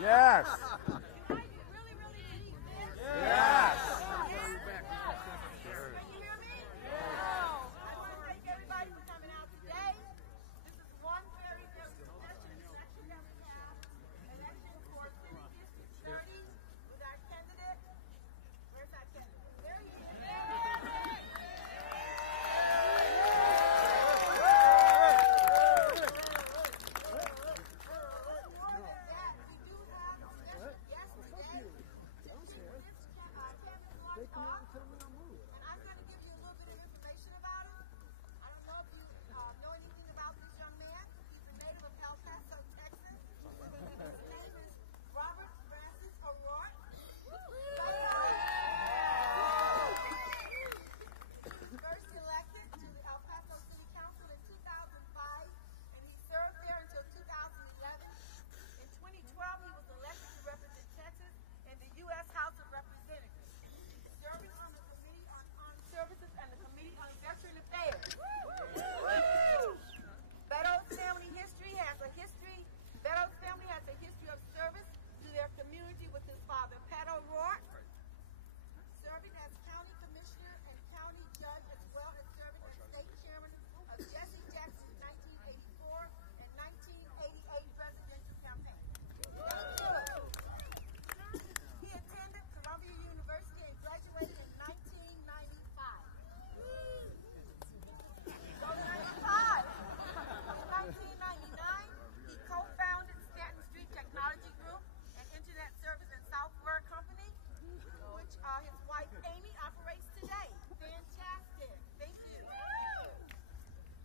Yes. Really, really deep. Yes. Can you hear me? I want to thank everybody for coming out today. This is one very, very special session that we have. Election for City District 30 with our candidate. Where's our candidate? There he is. And I'm going to give you a little bit of information about him. I don't know if you know anything about this young man. He's a native of El Paso, Texas. His name is Robert Francis O'Rourke. He was first elected to the El Paso City Council in 2005, and he served there until 2011. In 2012, he was elected to represent Texas in the U.S. House of Representatives, serving on the Committee on Armed Services and the Committee on Veteran Affairs. Beto's family has a history of service to their community with his father, Beto O'Rourke, serving as county commissioner and county judge, as well as serving as state chairman of Jesse Jackson's 1984 and 1988 presidential campaign. He attended Columbia University and graduated in 1995. So 95. In 1999, he co-founded Stanton Street Technology Group, an internet service and software company, which his wife Amy operates today. Fantastic. Thank you.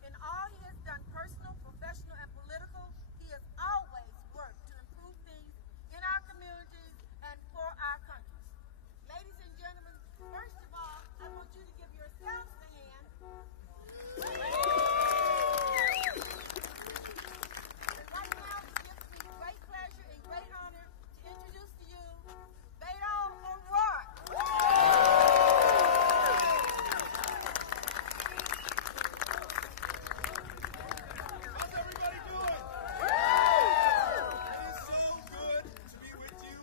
In all he has done, personal, professional, and political, he has always worked to improve things in our communities and for our country. Ladies and gentlemen, first of all, I want you to give yourselves a hand. Right now, it gives me great pleasure and great honor to introduce to you Beto O'Rourke. How's everybody doing? It is so good to be with you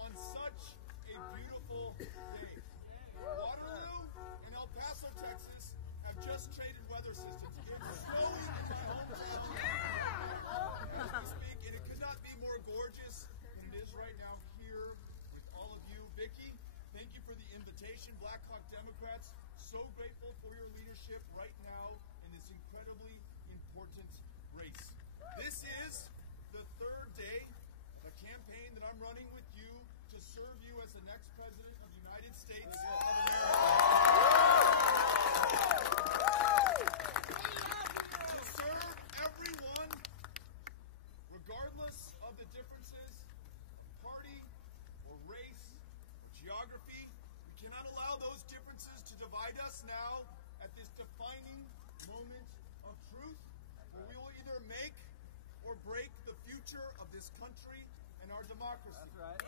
on such a beautiful day. Waterloo and El Paso, Texas have just traded weather systems. It's snowing in my hometown as we speak, and it could not be more gorgeous than it is right now here with all of you. Vicki, thank you for the invitation. Black Hawk Democrats, so grateful for your leadership right now in this incredibly important race. This is the third day of a campaign that I'm running with you to serve you as the next president of the United States of America. To serve everyone, regardless of the differences, party or race or geography. We cannot allow those differences to divide us now at this defining moment of truth, where we will either make or break the future of this country and our democracy. That's right.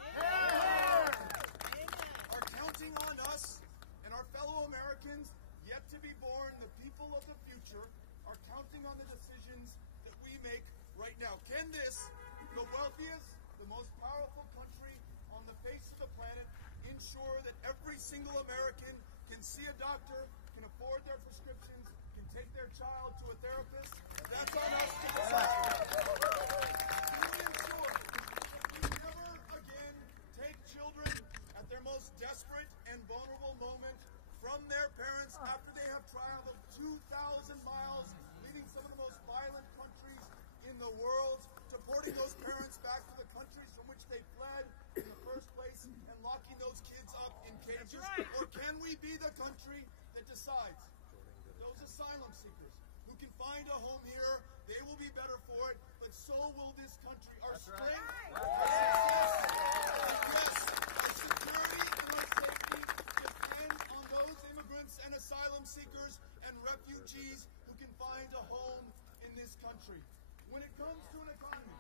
Are counting on us and our fellow Americans yet to be born, the people of the future, are counting on the decisions that we make right now. Can this, the wealthiest, the most powerful country on the face of the planet, ensure that every single American can see a doctor, can afford their prescriptions, can take their child to a therapist? That's on us to decide. Can we ensure that we never again take children at their most desperate and vulnerable moment from their parents after they have traveled 2,000 miles, leaving some of the most violent countries in the world, deporting those parents back to the countries from which they fled in the first place, and locking those kids up in cages? Or can we be the country that decides those asylum seekers who can find a home here, they will be better for it, but so will this country. Our strength, yes, our security and our safety depend on those immigrants and asylum seekers and refugees who can find a home in this country. When it comes to an economy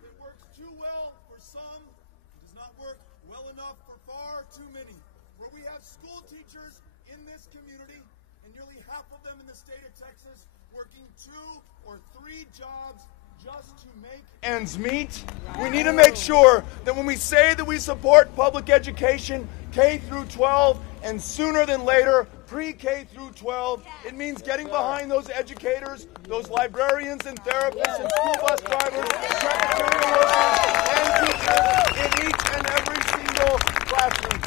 that works too well for some, it does not work well enough for far too many. Where we have school teachers in this community, and nearly half of them in the state of Texas, working 2 or 3 jobs just to make ends meet. We need to make sure that when we say that we support public education, K through 12, and sooner than later, pre-K through 12, it means getting behind those educators, those librarians and therapists and school bus drivers, cafeteria workers, and teachers in each and every single classroom.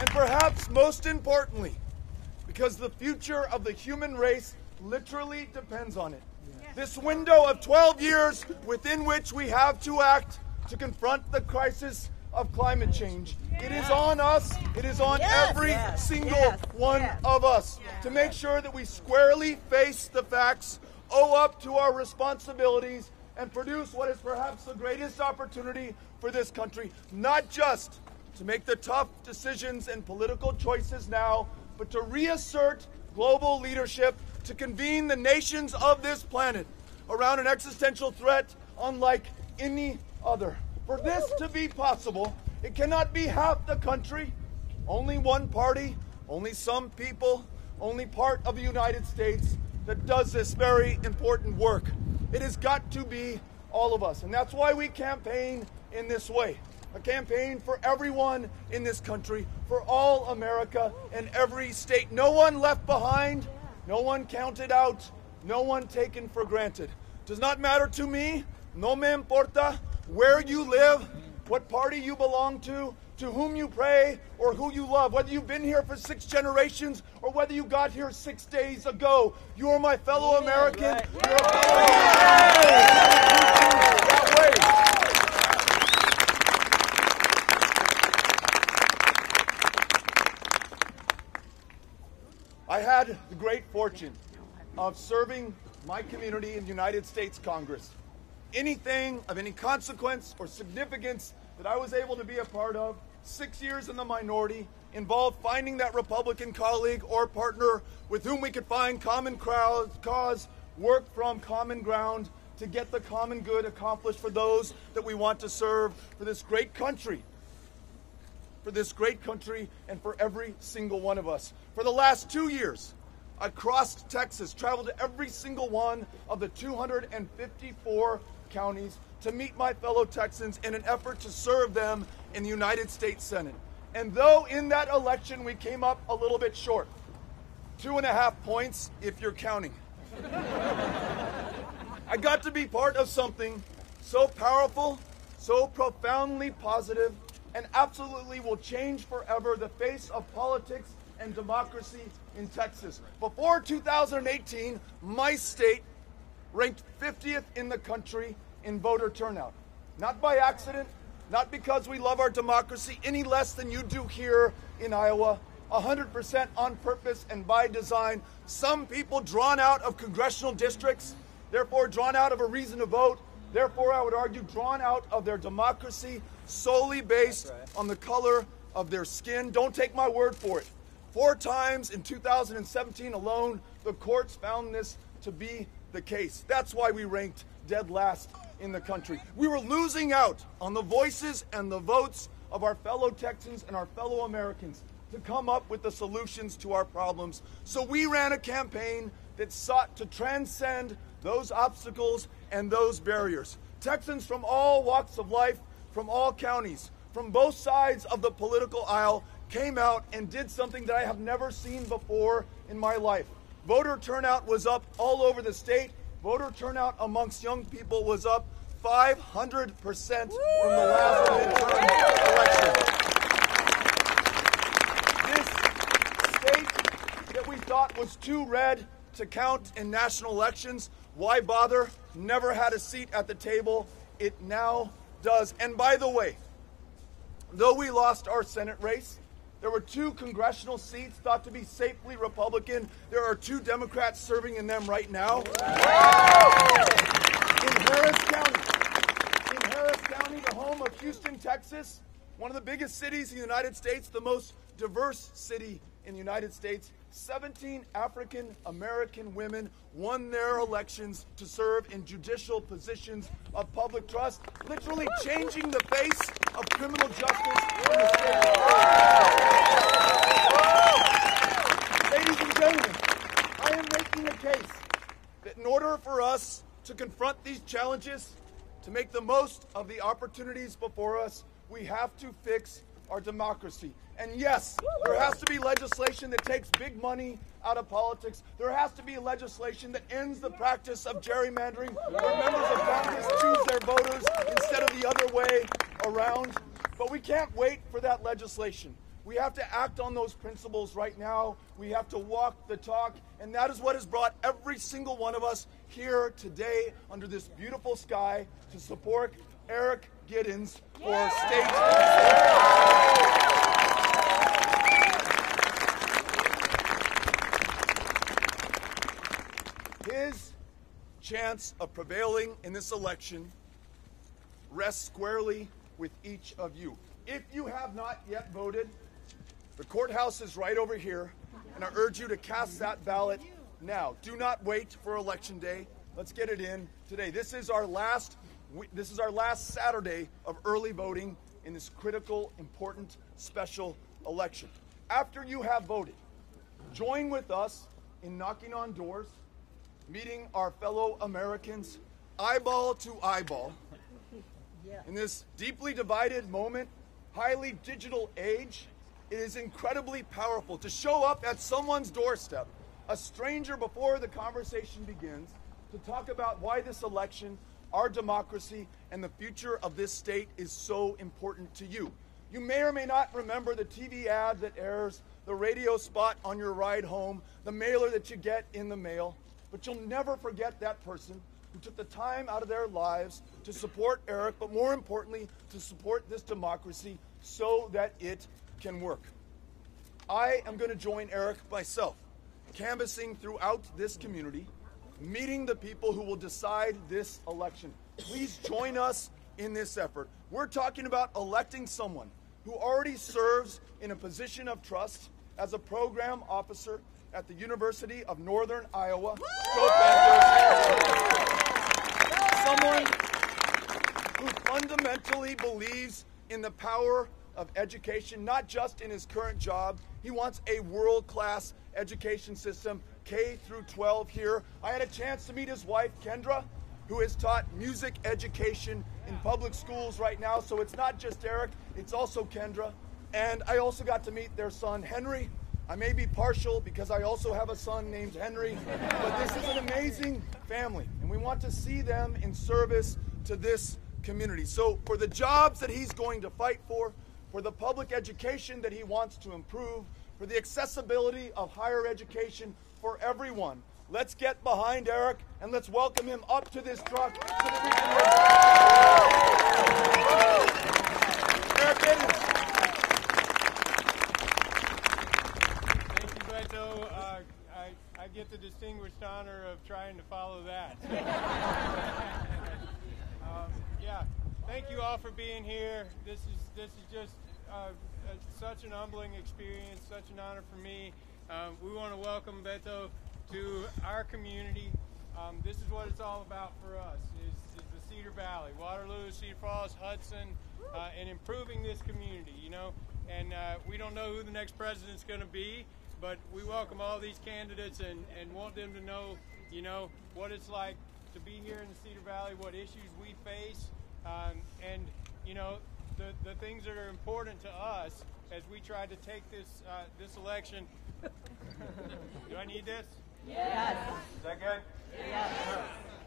And perhaps most importantly, because the future of the human race literally depends on it. This window of 12 years within which we have to act to confront the crisis of climate change. It is on us, it is on every single one of us to make sure that we squarely face the facts, owe up to our responsibilities, and produce what is perhaps the greatest opportunity for this country, not just to make the tough decisions and political choices now, but to reassert global leadership, to convene the nations of this planet around an existential threat unlike any other. For this to be possible, it cannot be half the country, only one party, only some people, only part of the United States that does this very important work. It has got to be all of us, and that's why we campaign in this way. A campaign for everyone in this country, for all America and every state. No one left behind, no one counted out, no one taken for granted. Does not matter to me, no me importa, where you live, what party you belong to whom you pray, or who you love, whether you've been here for 6 generations or whether you got here 6 days ago. You are my fellow American. You're a fellow American. That way. I had the great fortune of serving my community in the United States Congress. Anything of any consequence or significance that I was able to be a part of, 6 years in the minority, involved finding that Republican colleague or partner with whom we could find common cause, work from common ground to get the common good accomplished for those that we want to serve, for this great country. For this great country and for every single one of us. For the last 2 years, I crossed Texas, traveled to every single one of the 254 counties to meet my fellow Texans in an effort to serve them in the United States Senate. And though in that election we came up a little bit short, 2.5 points if you're counting, I got to be part of something so powerful, so profoundly positive, and absolutely will change forever the face of politics and democracy in Texas. Before 2018, my state ranked 50th in the country in voter turnout. Not by accident, not because we love our democracy any less than you do here in Iowa, 100% on purpose and by design. Some people drawn out of congressional districts, therefore drawn out of a reason to vote, therefore I would argue drawn out of their democracy solely based on the color of their skin. Don't take my word for it. 4 times in 2017 alone, the courts found this to be the case. That's why we ranked dead last in the country. We were losing out on the voices and the votes of our fellow Texans and our fellow Americans to come up with the solutions to our problems. So we ran a campaign that sought to transcend those obstacles and those barriers. Texans from all walks of life, from all counties, from both sides of the political aisle, came out and did something that I have never seen before in my life. Voter turnout was up all over the state. Voter turnout amongst young people was up 500% from the last midterm election. This state that we thought was too red to count in national elections, why bother? Never had a seat at the table. It now does. And by the way, though we lost our Senate race, there were 2 congressional seats thought to be safely Republican. There are 2 Democrats serving in them right now. In Harris County, the home of Houston, Texas, one of the biggest cities in the United States, the most diverse city in the United States, 17 African American women won their elections to serve in judicial positions of public trust, literally changing the face of criminal justice in the state. Ladies and gentlemen, I am making a case that in order for us to confront these challenges, to make the most of the opportunities before us, we have to fix our democracy. And yes, there has to be legislation that takes big money out of politics. There has to be legislation that ends the practice of gerrymandering, where members of Congress choose their voters instead of the other way around. But we can't wait for that legislation. We have to act on those principles right now. We have to walk the talk, and that is what has brought every single one of us here today under this beautiful sky to support Eric Giddens for state. His chance of prevailing in this election rests squarely with each of you. If you have not yet voted, the courthouse is right over here, and I urge you to cast that ballot now. Do not wait for Election Day. Let's get it in today. This is our last Saturday of early voting in this critical, important, special election. After you have voted, join with us in knocking on doors, meeting our fellow Americans eyeball to eyeball. In this deeply divided moment, highly digital age, it is incredibly powerful to show up at someone's doorstep, a stranger before the conversation begins, to talk about why this election, our democracy, and the future of this state is so important to you. You may or may not remember the TV ad that airs, the radio spot on your ride home, the mailer that you get in the mail, but you'll never forget that person who took the time out of their lives to support Eric, but more importantly, to support this democracy so that it can work. I am going to join Eric myself, canvassing throughout this community, meeting the people who will decide this election. Please join us in this effort. We're talking about electing someone who already serves in a position of trust as a program officer at the University of Northern Iowa. Go Panthers! Someone who fundamentally believes in the power of education, not just in his current job. He wants a world-class education system, K through 12 here. I had a chance to meet his wife, Kendra, who has taught music education in public schools right now. So it's not just Eric, it's also Kendra. And I also got to meet their son, Henry. I may be partial because I also have a son named Henry, but this is an amazing family, and we want to see them in service to this community. So for the jobs that he's going to fight for the public education that he wants to improve, for the accessibility of higher education for everyone, let's get behind Eric and let's welcome him up to this truck so that we can Eric Giddens. I get the distinguished honor of trying to follow that. Yeah, thank you all for being here. This is just such an humbling experience, such an honor for me. We want to welcome Beto to our community. This is what it's all about for us: is the Cedar Valley, Waterloo, Cedar Falls, Hudson, and improving this community. You know, and we don't know who the next president's going to be. But we welcome all these candidates and want them to know, you know, what it's like to be here in the Cedar Valley, what issues we face, and, you know, the things that are important to us as we try to take this election. Do I need this? Yes. Is that good? Yes.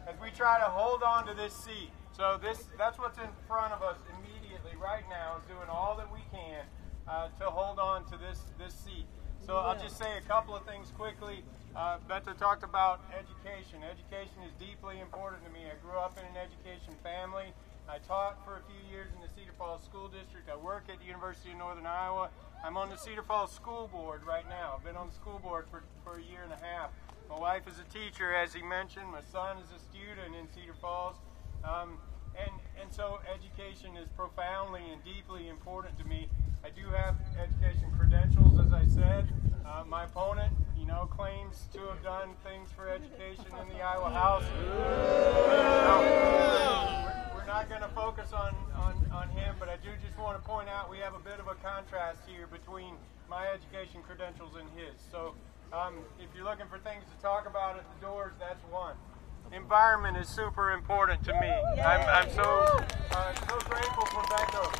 As we try to hold on to this seat. So that's what's in front of us immediately right now, is doing all that we can to hold on to this seat. So I'll just say a couple of things quickly. Beto talked about education. Education is deeply important to me. I grew up in an education family. I taught for a few years in the Cedar Falls School District. I work at the University of Northern Iowa. I'm on the Cedar Falls School Board right now. I've been on the school board for a year and a half. My wife is a teacher, as he mentioned. My son is a student in Cedar Falls. And so education is profoundly and deeply important to me. I do have education credentials, as I said. My opponent, you know, claims to have done things for education in the Iowa House. We're not going to focus on him, but I do just want to point out we have a bit of a contrast here between my education credentials and his. So if you're looking for things to talk about at the doors, that's one. environment is super important to me. I'm so grateful for Beto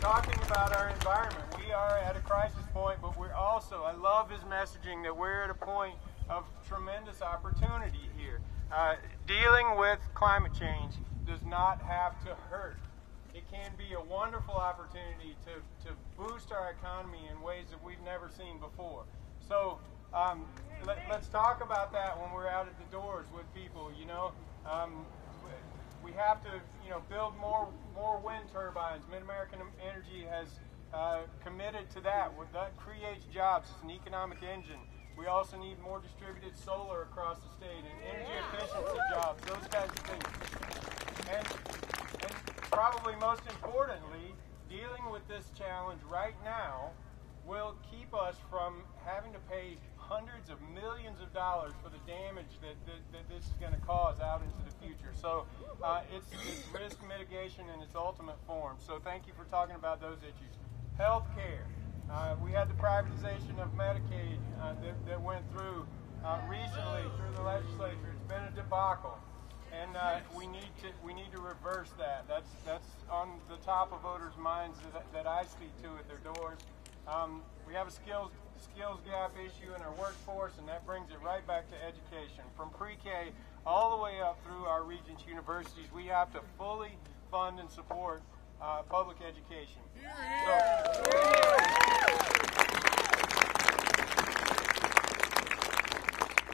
talking about our environment. We are at a crisis point, but we're also, I love his messaging that we're at a point of tremendous opportunity here. Dealing with climate change does not have to hurt. It can be a wonderful opportunity to boost our economy in ways that we've never seen before. So let's talk about that when we're out at the doors with people. We have to build more wind turbines. Mid-American Energy has committed to that. That creates jobs. It's an economic engine. We also need more distributed solar across the state and energy efficiency jobs, those kinds of things. And probably most importantly, dealing with this challenge right now will keep us from having to pay hundreds of millions of dollars for the damage that this is going to cause out into the future. So it's risk mitigation in its ultimate form. So thank you for talking about those issues. Healthcare. We had the privatization of Medicaid that went through recently through the legislature. It's been a debacle, and we need to reverse that. That's on the top of voters' minds that I speak to at their doors. We have a skills gap issue in our workforce, and that brings it right back to education. From pre-K all the way up through our region's universities, we have to fully fund and support public education.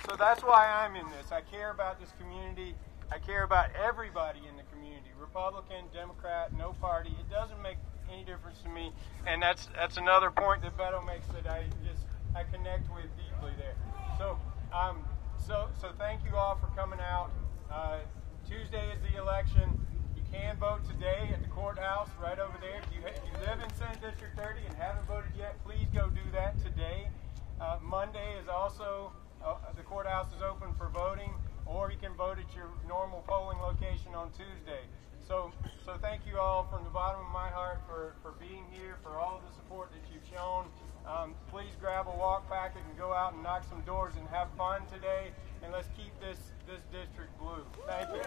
So that's why I'm in this. I care about this community. I care about everybody in the community. Republican, Democrat, no party. It doesn't make any difference to me. And that's another point that Beto makes that I connect with deeply there. So thank you all for coming out. Tuesday is the election. You can vote today at the courthouse right over there. If you live in Senate District 30 and haven't voted yet, please go do that today. Monday is also, the courthouse is open for voting, or you can vote at your normal polling location on Tuesday. So thank you all from the bottom of my heart for being here, for all of the support that you've shown. Please grab a walk packet and go out and knock some doors and have fun today, and let's keep this district blue. Thank you.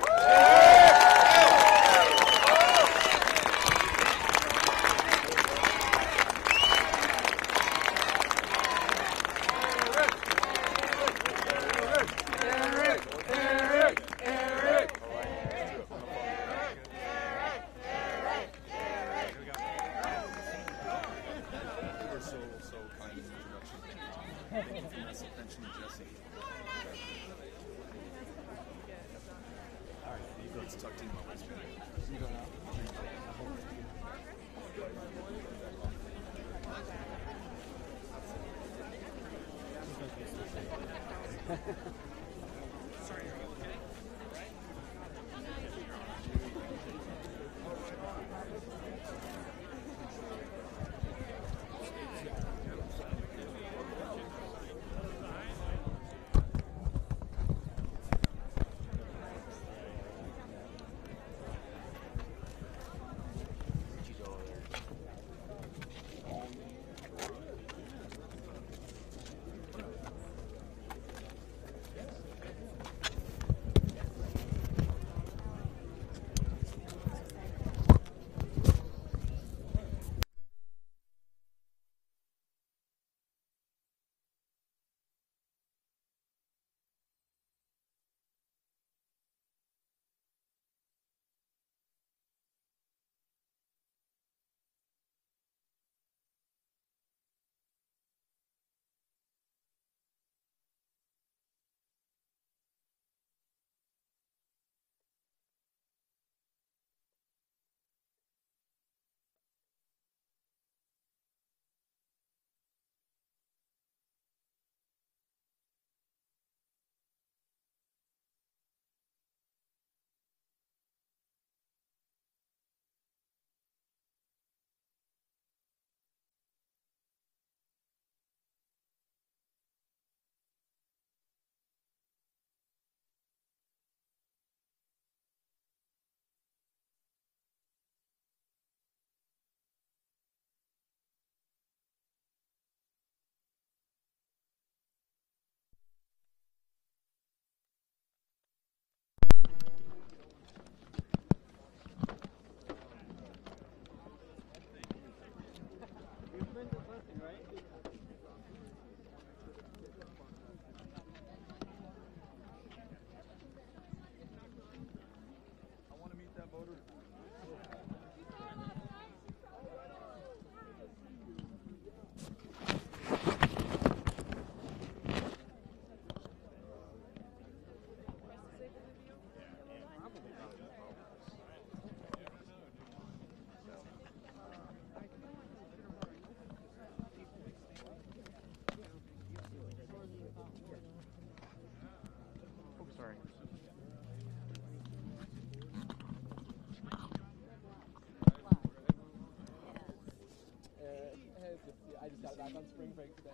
back on spring break today,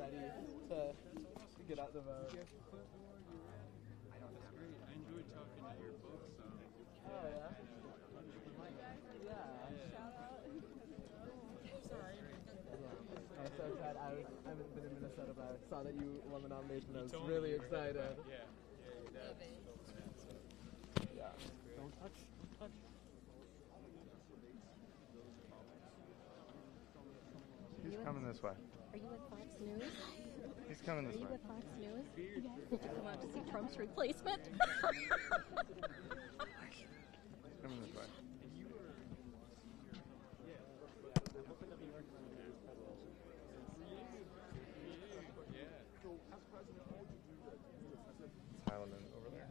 ready to get out the vote. That's great. I enjoyed talking to your folks. Oh, yeah? Yeah. Shout out. I was so excited. I haven't been in Minnesota, but I saw that you won the nomination. I was really excited. Yeah. Yeah. Don't touch. He's coming this way. Are you with Fox News? He's coming this Are you way. with Fox News? Did you come out to see Trump's replacement? He's coming this way. Tylerman over there.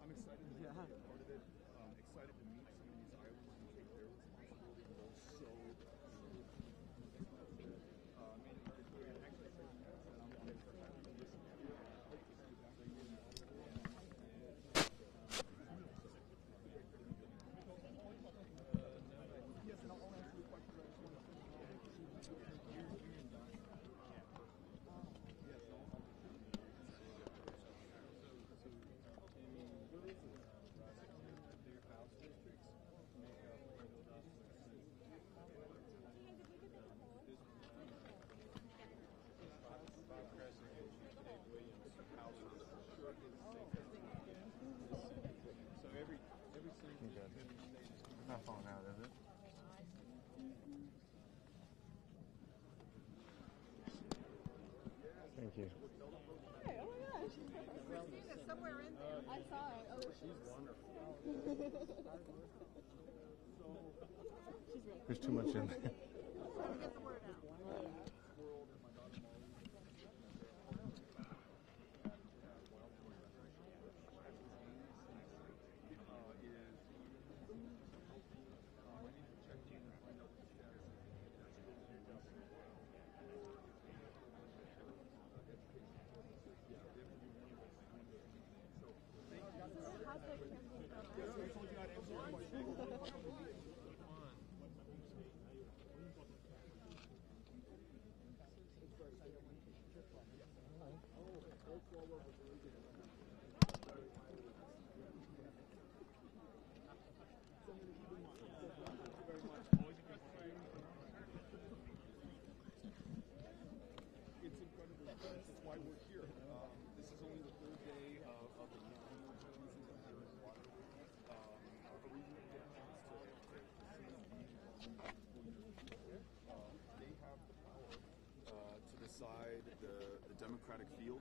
I'm excited to be a part of it. Excited to meet some of these islands and take their responsibility and roles. So, It's not falling out, is it? Thank you. Hey, oh my gosh. Christina's somewhere in there. I saw it. Oh, she's wonderful. She's really There's too much in there. Trying to get the word out. it's incredibly intense. That's why we're here. This is only the third day of the annual season here in Waterloo. A reason to get a chance to see they have the power to decide the Democratic field.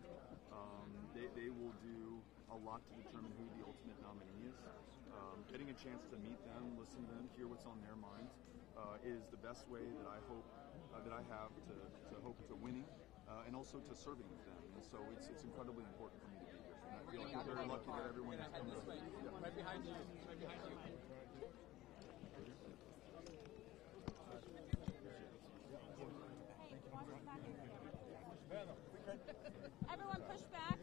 They will do a lot to determine who the ultimate nominee is. Getting a chance to meet them, listen to them, hear what's on their minds is the best way that I hope that I have to hope to winning and also to serving with them. And so it's incredibly important for me to be here. And I feel like we're very lucky that everyone has come. Right behind you. Right behind you. Everyone push back.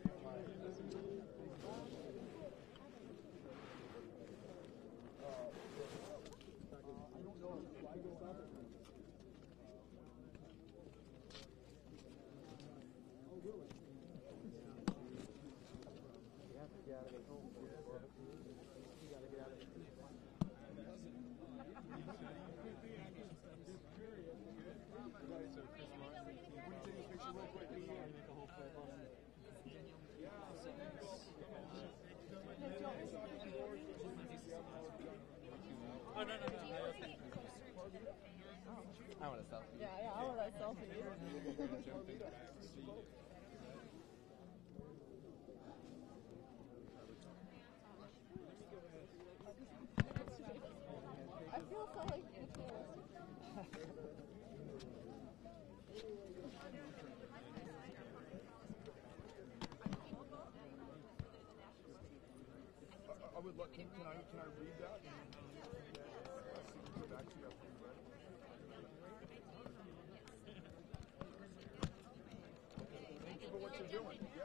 Oh, no. I want a selfie. Yeah, I want that selfie. I feel so like I would like. Can I read that? Go back to that. Thank you for what you're doing. Yeah.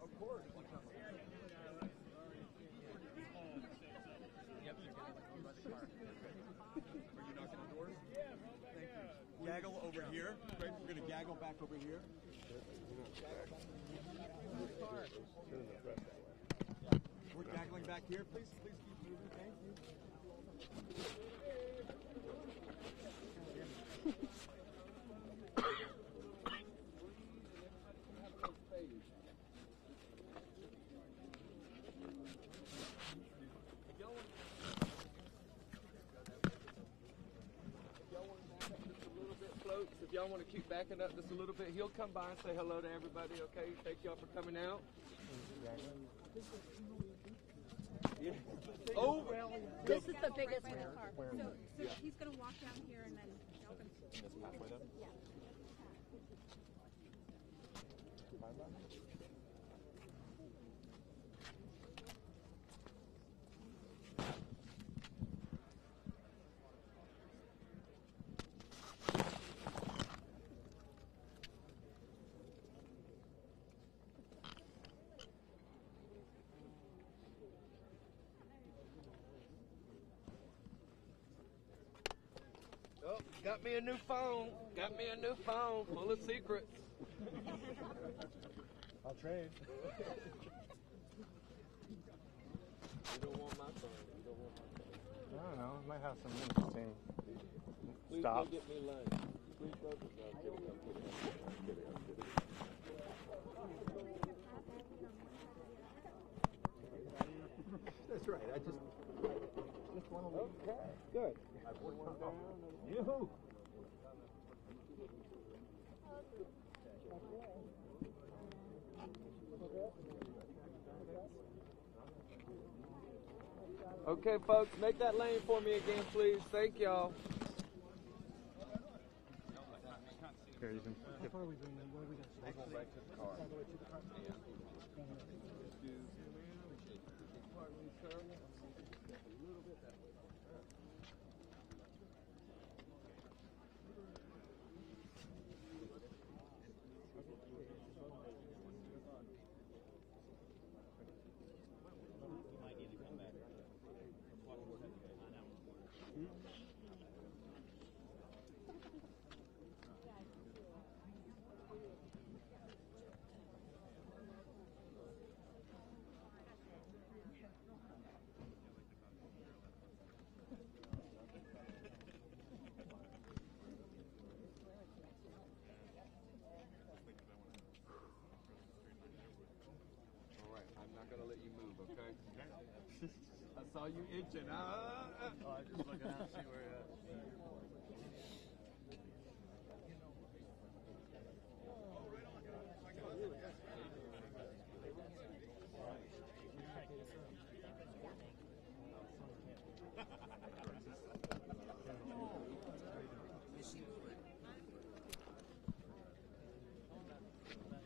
Of course. Yep, you're gonna look by the car. Are you knocking on doors? Thank you. Gaggle over here. Right, we're gonna gaggle back over here. We're gaggling back here. Please keep moving. Thank you. If y'all want to keep backing up just a little bit, he'll come by and say hello to everybody, okay? Thank y'all for coming out. Yeah. Oh, this is the biggest car. So he's gonna walk down here and then y'all can. This pathway though? Yeah. oh, got me a new phone. Got me a new phone full of secrets. I'll trade. You don't want my phone. You don't want my phone. I don't know. It might have some interesting Please stops. go get me lunch. Please go get me lunch. That's right. I just want to leave. Okay, good. I put one down. Yoo-hoo! Okay, folks, make that lane for me again, please. Thank y'all. Here, you can. What are we doing? What are we going to do? Back to the car. All right, I'm not going to let you move, okay? I saw you itching. Oh, I just looking out to see where you're at.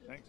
Thanks.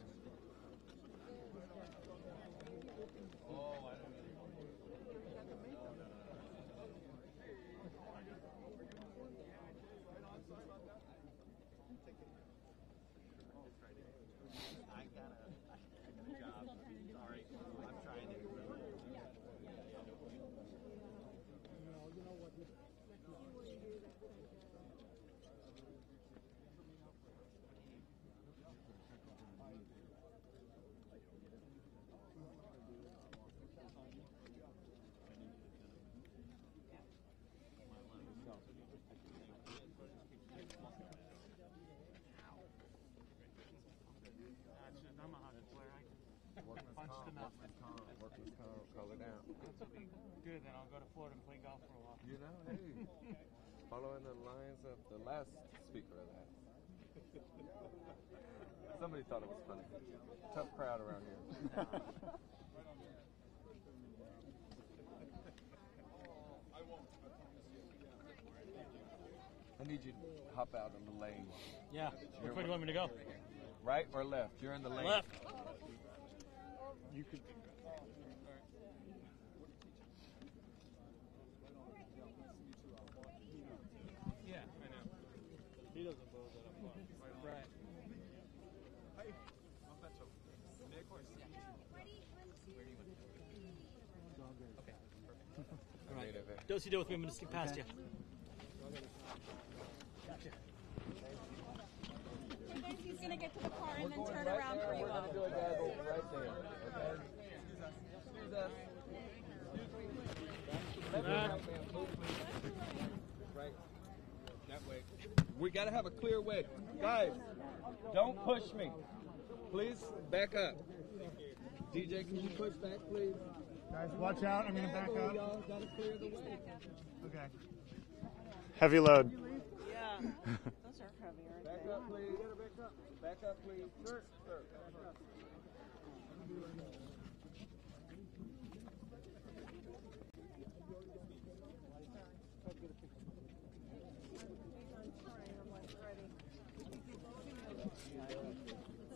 Call it out. Good, then I'll go to Florida and play golf for a while. You know, hey, following the lines of the last speaker of that. Somebody thought it was funny. Tough crowd around here. I need you to hop out in the lane. Yeah. Which way do you want me to go? Right or left? You're in the lane. Left. You could. Yeah, I know. He doesn't blow that up. Right. Hey, I'm Beto. Nick, where's he? Okay, perfect. All right. Do-si-do with me. I'm going to stick past you. Gotcha. And then he's going to get to the car and then turn around for you. We're going to do a gaggle right there. Okay? Excuse us. Right. That way. We got to have a clear way. Guys, don't push me. Please back up. DJ, can you push back, please? Guys, watch out. I'm going to back up. Y'all got to clear the way. Okay. Heavy load. Yeah. Those are heavy, aren't Back they? up, please. Back up, please. Sir.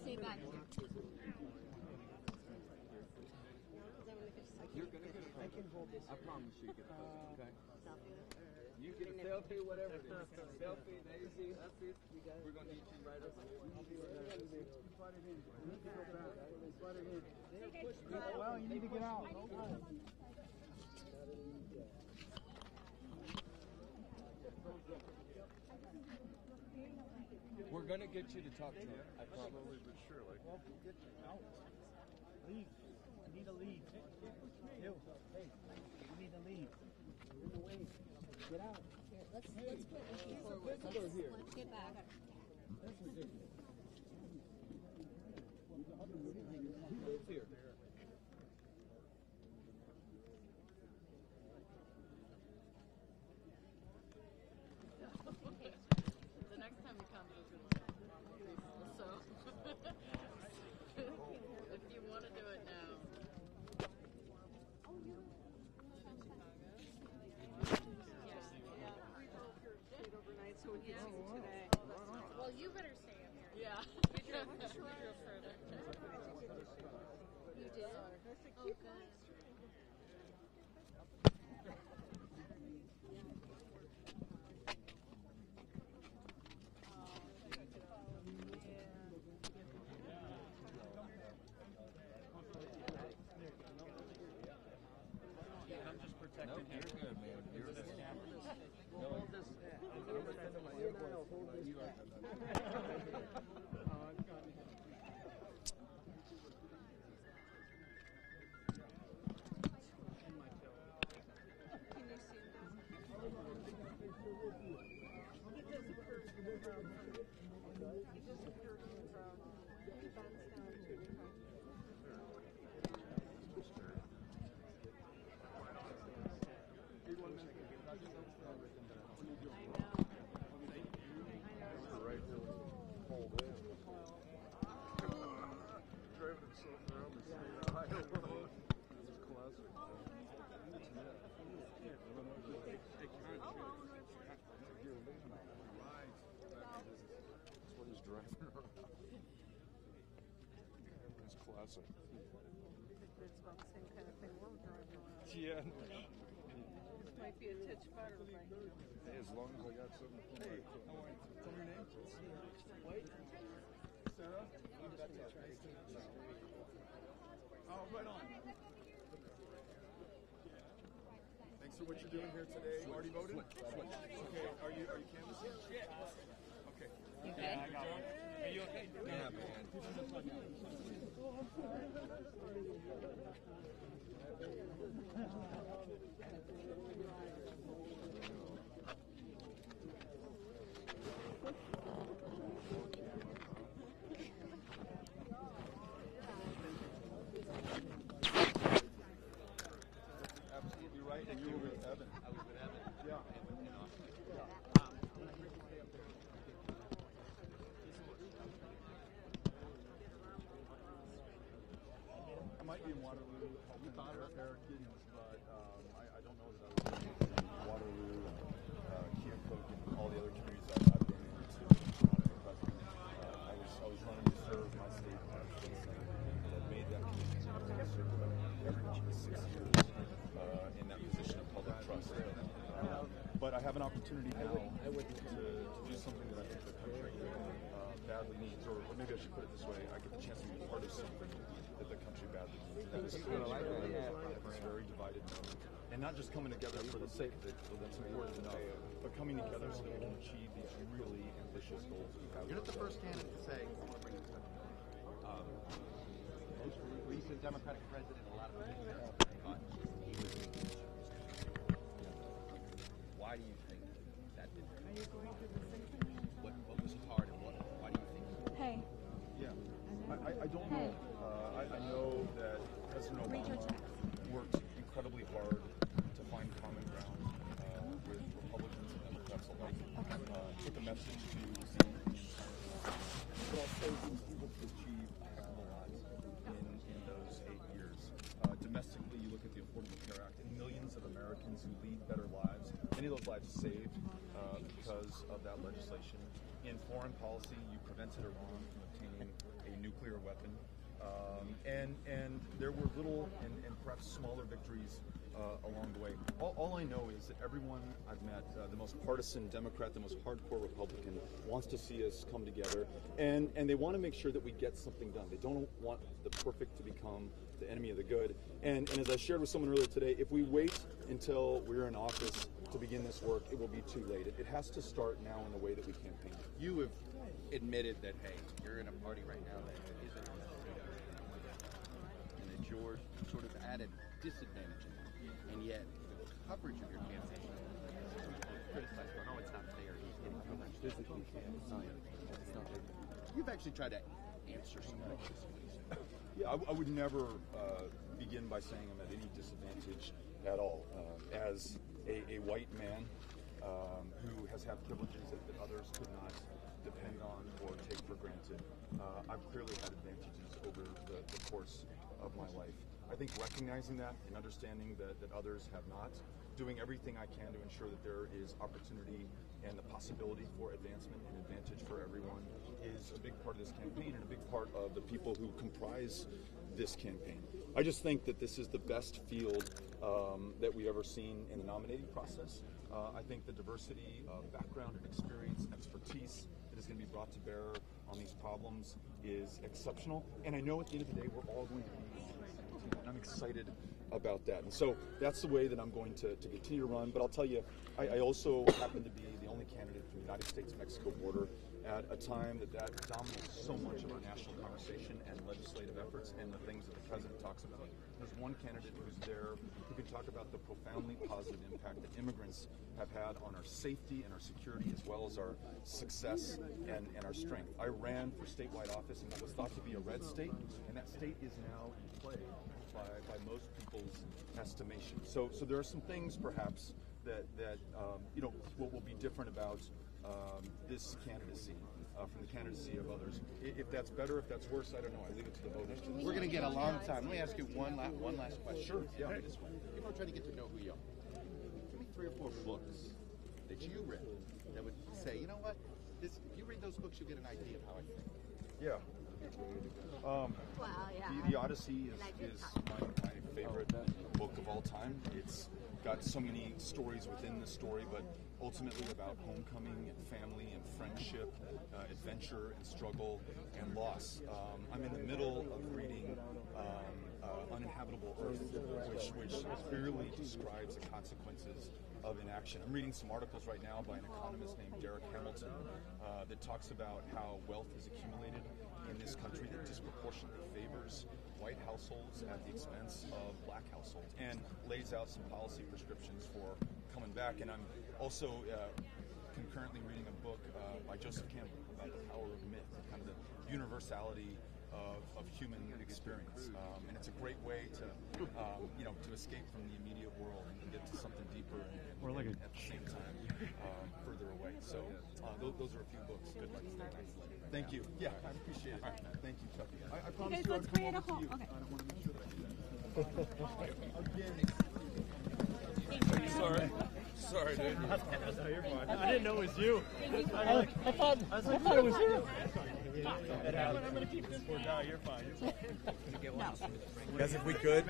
Stay back. You're going to get a photo. I promise you get a photo, okay? You get a selfie, whatever it is. Selfie, Daisy. We're going to need you right over here. Well, you need to get out. We're going to get you to talk to him. I promise. Slowly but surely. Well, get out. Leave. You need to leave. You. Hey, you need to leave. You're in the way. Get out. Let's put it forward. Let's get back. That's ridiculous. Who lives here? The next time you come, it's going to be so. If you want to do it now. Overnight, so we can see you today. Well, you better stay up here. Yeah. We drove further. You did? Oh, good. I'm just protecting No, you're good, man. You're good. No, I'm pretending my airport. You are. Classic. It's about the same kind of thing we're driving around. Yeah. This might be a touch better, but Hey, as long as I got something to put my foot on. What's your name? White. Sarah? Oh, right on. Thanks for what you're doing here today. You already voted? Okay, are you canvassing? Yeah. Okay. Okay. Are you okay? Yeah, man. an opportunity now to do something that I think the country badly needs, or maybe I should put it this way: I get the chance to be part of something that the country badly needs. That is this very divided moment, and not just coming together for the sake of it, so that's important enough, but coming together so that we can achieve these really ambitious goals we have. You're not the first candidate to say, I want to bring this country together. Most recent Democratic president, a lot of people thought he was Why do you think that didn't happen? Are you going to listen to me? What was hard and why do you think? Hey. Yeah, I don't know. I know that President Obama worked incredibly hard to find common ground with Republicans and Democrats alike. Took a message to the but also was able to achieve a heck of a lot in those 8 years. Domestically, you look at the Affordable Care Act, and millions of Americans who lead better lives. Many of those lives saved because of that legislation. In foreign policy, you prevented Iran from obtaining a nuclear weapon. And there were little and perhaps smaller victories along the way. All I know is that everyone I've met, the most partisan Democrat, the most hardcore Republican, wants to see us come together, and they want to make sure that we get something done. They don't want the perfect to become the enemy of the good. And as I shared with someone earlier today, if we wait until we're in office to begin this work, it will be too late. It has to start now in the way that we campaign. You have admitted that, hey, you're in a party right now that isn't and that you're sort of at a disadvantage, and yet the coverage of your campaign criticized, oh, it's not fair, he's getting too much physically. You've actually tried to answer some of this. Yeah, I would never begin by saying I'm at any disadvantage at all. As a white man who has had privileges that others could not depend on or take for granted, I've clearly had advantages over the course of my life. I think recognizing that and understanding that others have not, doing everything I can to ensure that there is opportunity and the possibility for advancement and advantage for everyone is a big part of this campaign and a big part of the people who comprise this campaign. I just think that this is the best field that we've ever seen in the nominating process. I think the diversity of background and experience, expertise that is going to be brought to bear on these problems is exceptional. And I know at the end of the day, we're all going to be on the same team. And I'm excited about that. And so that's the way that I'm going to continue to run. But I'll tell you, I also happen to be the only candidate from the United States-Mexico border at a time that dominates so much of our national conversation and legislative efforts and the things that the president talks about. There's one candidate who's there who can talk about the profoundly positive impact that immigrants have had on our safety and our security, as well as our success and our strength. I ran for statewide office in what was thought to be a red state, and that state is now in play by most people's estimation. So there are some things perhaps that what will be different about this candidacy from the candidacy of others. If that's better, if that's worse, I don't know. I leave it to the voters. We're going to get a long time. Let me ask you one last question. Sure. Yeah. This one. People are trying to get to know who you are. Give me 3 or 4 books that you read that would say, you know what? If you read those books, you'll get an idea of how I think. Yeah. The Odyssey is my favorite book of all time. It's got so many stories within the story, but ultimately about homecoming and family and friendship, adventure and struggle and loss. I'm in the middle of reading Uninhabitable Earth, which clearly describes the consequences of inaction. I'm reading some articles right now by an economist named Derek Hamilton that talks about how wealth is accumulated in this country that disproportionately favors white households at the expense of black households, and lays out some policy prescriptions for coming back. And I'm also concurrently reading a book by Joseph Campbell about the power of myth, kind of the universality of human experience. And it's a great way to escape from the immediate world and get to something deeper and at the same time further away. So those are a few books. Good luck. Thank you. Yeah, I appreciate it. Thank you, Chucky. I promise guys, you let's I'll create a come whole. over to you. Okay. I want to make sure that I do that. Sorry, dude. No, you're fine. I didn't know it was you. I thought it was you. I'm going to keep this one. No, you're fine. You're fine. Because if we could,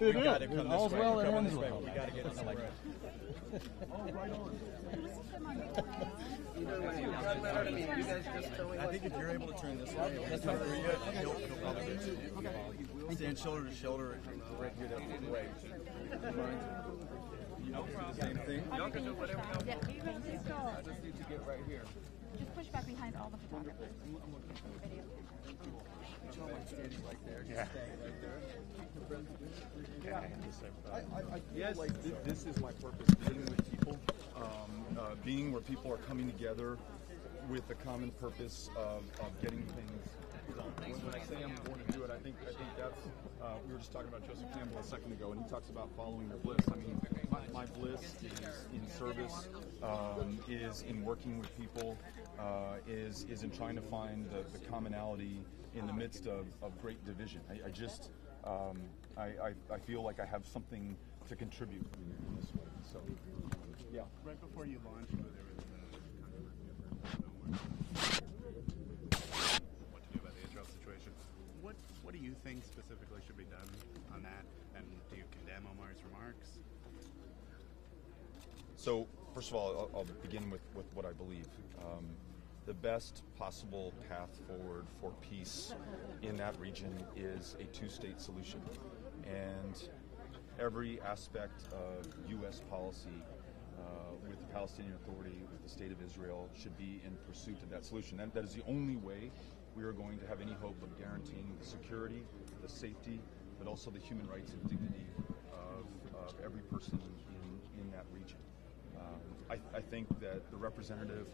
we got to come this way. All's well that ends We well. got to get this like I think if you're able to turn this way, that's fine. He'll probably stand shoulder to shoulder right here that way. You know, the same thing. Y'all can do whatever y'all want. I just need to get right here. Just push back behind all the photographers. Standing right there. Yeah. I feel like this is my purpose, being with people, being where people are coming together with the common purpose of getting things done. When I say I'm going to do it, I think that's, we were just talking about Joseph Campbell a second ago, and he talks about following your bliss. I mean, my bliss is in service, is in working with people, is in trying to find the commonality in the midst of great division. I just, I feel like I have something to contribute in this way. So, yeah. Right before you launched, there was what to do about the Israel situation. What do you think specifically should be done on that? And do you condemn Omar's remarks? So, first of all, I'll begin with what I believe. The best possible path forward for peace in that region is a two-state solution. And every aspect of U.S. policy with the Palestinian Authority, with the State of Israel, should be in pursuit of that solution. That is the only way we are going to have any hope of guaranteeing the security, the safety, but also the human rights and dignity of every person in that region. I think that the representative,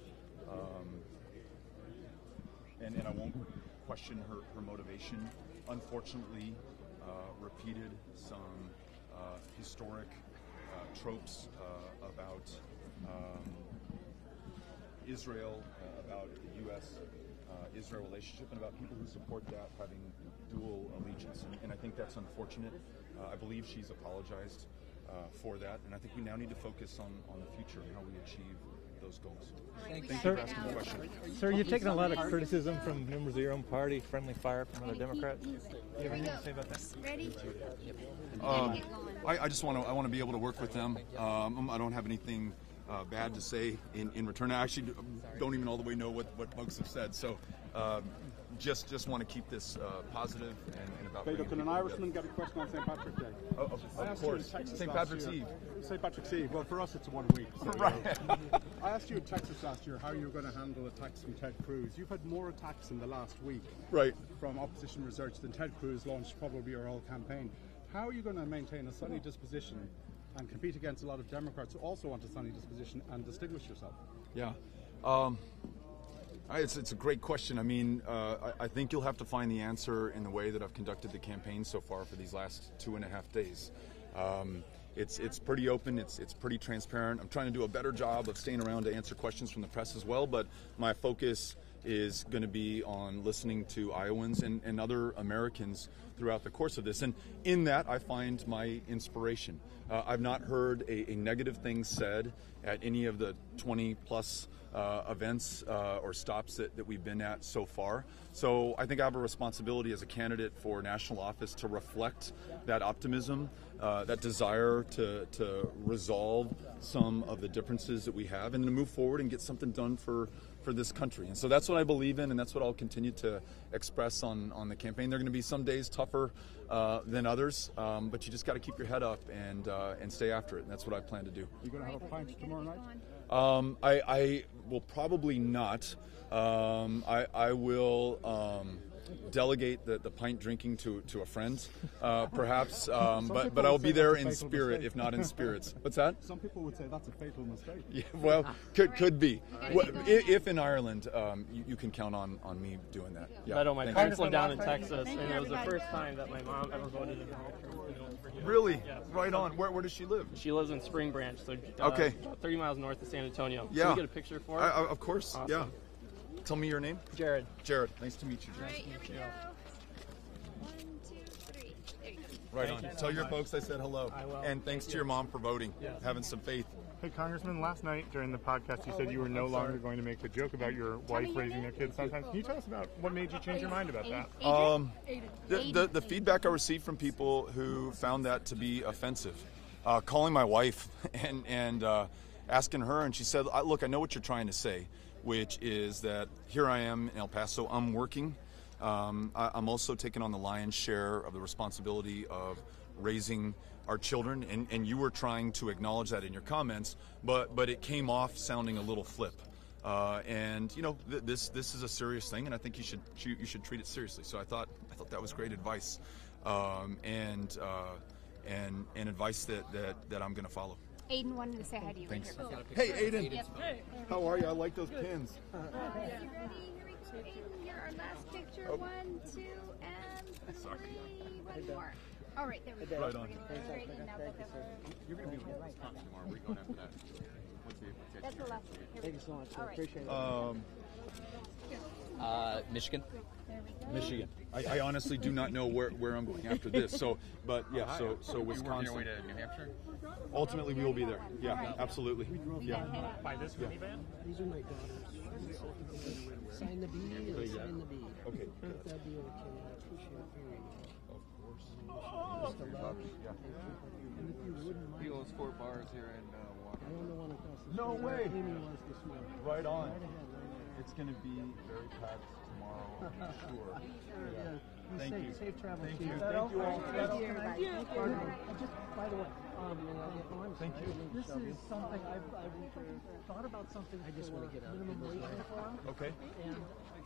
and I won't question her motivation, unfortunately repeated some historic tropes about Israel, about the U.S.-Israel relationship, and about people who support that having dual allegiance. And I think that's unfortunate. I believe she's apologized for that, and I think we now need to focus on the future and how we achieve those goals. Thank you for asking the question. Sir, you've taken a lot of criticism from members of your own party, friendly fire from other Democrats. You have anything to say about that? Ready? I just want to be able to work with them. I don't have anything bad to say in return. I actually don't even all the way know what folks have said. So just want to keep this positive and about. Beto, can an Irishman get a question on St. Patrick's Day? Of course. St. Patrick's Eve. St. Patrick's Eve. Well, for us, it's 1 week. So, right. I asked you in Texas last year how you were going to handle attacks from Ted Cruz. You've had more attacks in the last week, right, from opposition research than Ted Cruz launched probably your whole campaign. How are you going to maintain a sunny disposition and compete against a lot of Democrats who also want a sunny disposition and distinguish yourself? Yeah. It's a great question. I mean, I think you'll have to find the answer in the way that I've conducted the campaign so far for these last 2.5 days. It's pretty open. It's pretty transparent. I'm trying to do a better job of staying around to answer questions from the press as well, but my focus is going to be on listening to Iowans and other Americans throughout the course of this. And in that, I find my inspiration. I've not heard a negative thing said at any of the 20-plus events or stops that we've been at so far. So I think I have a responsibility as a candidate for national office to reflect that optimism, that desire to resolve some of the differences that we have and to move forward and get something done for this country. And so that's what I believe in, and that's what I'll continue to express on the campaign. There are going to be some days tougher than others, but you just got to keep your head up and stay after it, and that's what I plan to do. You going to have a pint tomorrow night? I will probably not. I will delegate the pint drinking to a friend, perhaps, but I'll be there in spirit, if not in spirits. What's that? Some people would say that's a fatal mistake. Yeah, well, could be. Well, if in Ireland, you can count on me doing that. Yeah. Beto, my parents lived down in Texas, and it was the first time that my mom ever voted in Donald Trump. Really? Yeah. Right on. Where does she live? She lives in Spring Branch, so okay, 30 miles north of San Antonio. Yeah. Can we get a picture for her? Of course. Awesome. Yeah. Tell me your name. Jared. Jared. Nice to meet you, Jared. All right, here we go. 1, 2, 3. There you go. Right on. Tell your folks I said hello. I will. And thanks to your mom for voting, having some faith. Hey, Congressman, last night during the podcast, you said you were no longer going to make the joke about your wife raising their kids sometimes. Can you tell us about what made you change your mind about that? The feedback I received from people who found that to be offensive, calling my wife and asking her, and she said, look, I know what you're trying to say, which is that here I am in El Paso, I'm working. I'm also taking on the lion's share of the responsibility of raising our children, and you were trying to acknowledge that in your comments, but it came off sounding a little flip. And you know, this is a serious thing, and I think you should treat it seriously. So I thought that was great advice, and advice that I'm going to follow. Aiden wanted to say hi to you. Thanks. Right here. Hey, Aiden. Yep. How are you? I like those pins. You ready? Here we go, Aiden. You're our last picture. 1, 2, and 3. One more. All right, there we go. Right on. You're going to be with Wisconsin tomorrow. Where are you going after that? That's the last one. Thank you so much. All right. Appreciate it. Michigan. There we go. Michigan. I honestly do not know where I'm going after this. So, but yeah, so Wisconsin. You're your way to New Hampshire? Ultimately, we will be there. Yeah, absolutely. Yeah. By this minivan? These are my daughters. Sign the B or sign the B. Okay. That'd be okay. I appreciate it very much. Of course. Yeah. And if you wouldn't mind, He owns 4 bars here in Waterloo. I own the one across the street. No way. Amy was this morning. Right on. Right ahead, right ahead. It's going to be very packed tomorrow, I'm sure. Yeah. Thank you. Safe travels. Thank to you. you. Thank you all. Thank you. Pardon me. Just, by the way, Thank you. This is something I've thought about something I just want to get out minimum wage reform. Okay. And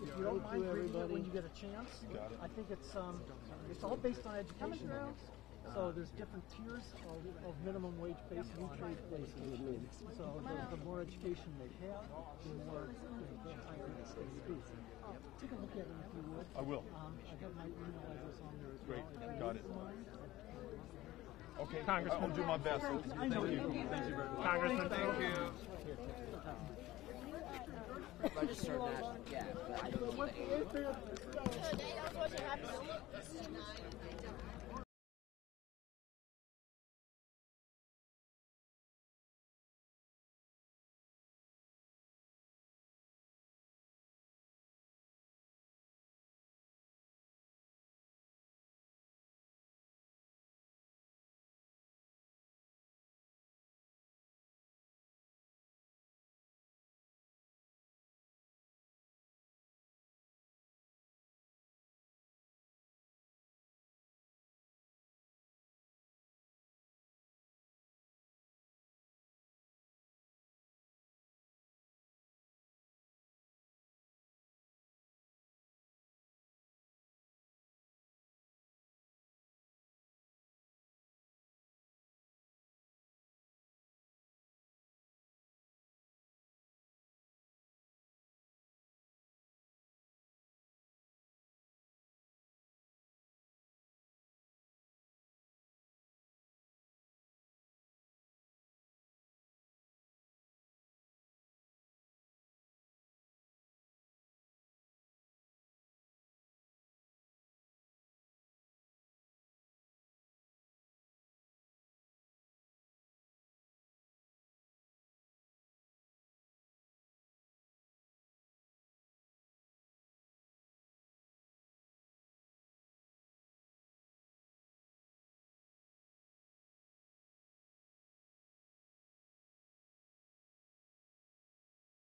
if you don't mind reading it when you get a chance, I think it's all based on education. So there's different tiers of minimum wage based on trade places. So the more education they have, the more higher it's going to be. Take a look at it if you would. I will. I have my email address on there as well. Great. Got it. Okay, Congressman. I'll do my best. I know you. Congressman. Thank you. Registered national. Yeah, I don't know.